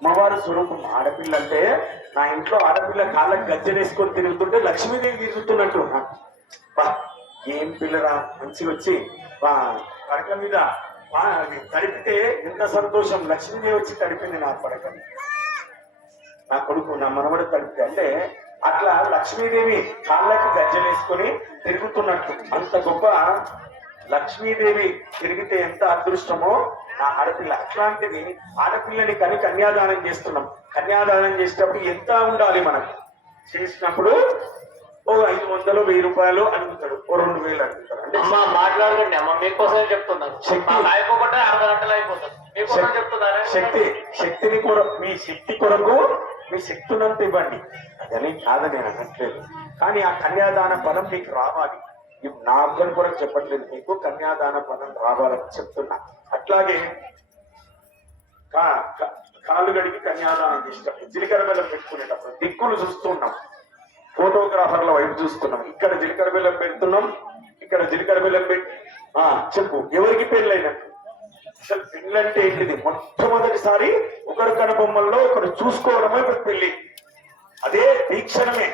అమ్మవారి స్వరూపం. ఆడపిల్ల అంటే నా ఇంట్లో ఆడపిల్ల కాళ్ళకి గజ్జనేసుకొని తిరుగుతుంటే లక్ష్మీదేవి తిరుగుతున్నట్టు నాకు. బా, ఏం పిల్లరా మంచిగా వచ్చి పడక మీద తడిపితే ఎంత సంతోషం. లక్ష్మీదేవి వచ్చి తడిపింది నా పడకని, నా కొడుకు నా మనవడు తడిపితే. అంటే అట్లా లక్ష్మీదేవి కాళ్ళకి గజ్జలేసుకొని తిరుగుతున్నట్టు. అంత గొప్ప లక్ష్మీదేవి తిరిగితే ఎంత అదృష్టమో ఆ ఆడపిల్ల. అట్లాంటిది ఆడపిల్లని కని కన్యాదానం చేస్తున్నాం. కన్యాదానం చేసేటప్పుడు ఎంత ఉండాలి మనకు? చేసినప్పుడు ఓ 500 1000 రూపాయలు అడుగుతాడు, ఓ 2000 అడుగుతాడు. అంటే అమ్మ మాట్లాడకండి అమ్మ, మీకోసమే చెప్తున్నాను. శక్తి అయిపోతే అర్ధ గంటలు అయిపోతుంది. మీకోసం చెప్తున్నారా? శక్తిని కూడా మీ శక్తి కొరకు మీ శక్తులంతా ఇవ్వండి, అదని కాదని నేను అనట్లేదు. కానీ ఆ కన్యాదాన ఫలం మీకు రావాలి. నా ఒక్కరి కొరకు చెప్పట్లేదు, మీకు కన్యాదాన ఫలం రావాలని చెప్తున్నా. అట్లాగే కాళ్ళు గడికి కన్యాదానం చేసేటప్పుడు జీలకర్ర బెల్లం పెట్టుకునేటప్పుడు దిక్కులు చూస్తున్నాం. ఫోటోగ్రాఫర్ల వైపు చూస్తున్నాం. ఇక్కడ జీలకర్ర బెల్లం పెడుతున్నాం, ఇక్కడ జీలకర్ర బెల్లం పెట్టి చెప్పు ఎవరికి పెళ్ళైనట్టు. అసలు పెళ్ళంటే ఏంటిది? మొట్టమొదటిసారి ఒకరు కనుబొమ్మల్లో ఒకరు చూసుకోవడమే పెళ్లి. అదే దీక్షణమే.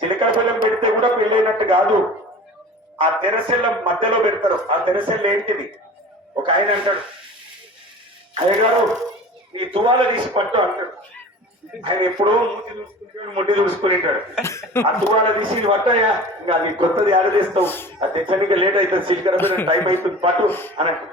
జీలకర్ర బెల్లం పెడితే కూడా పెళ్ళైనట్టు కాదు. ఆ తెరసెల్ల మధ్యలో పెడతారు. ఆ తెరసెల్ల ఏంటిది? ఒక ఆయన అంటాడు, అయ్యగారు ఈ తువాల తీసి పట్టు అంటాడు. ఆయన ఎప్పుడో ముట్టి చూసుకుంటాడు. ఆ తువాల తీసి పట్టయ్యా, ఇంకా అది కొత్తది ఆడ చేస్తావు, అది తెచ్చడానికి లేట్ అవుతుంది, జీలకర్ర బెల్లం టైం అవుతుంది పట్టు అని అంటాడు.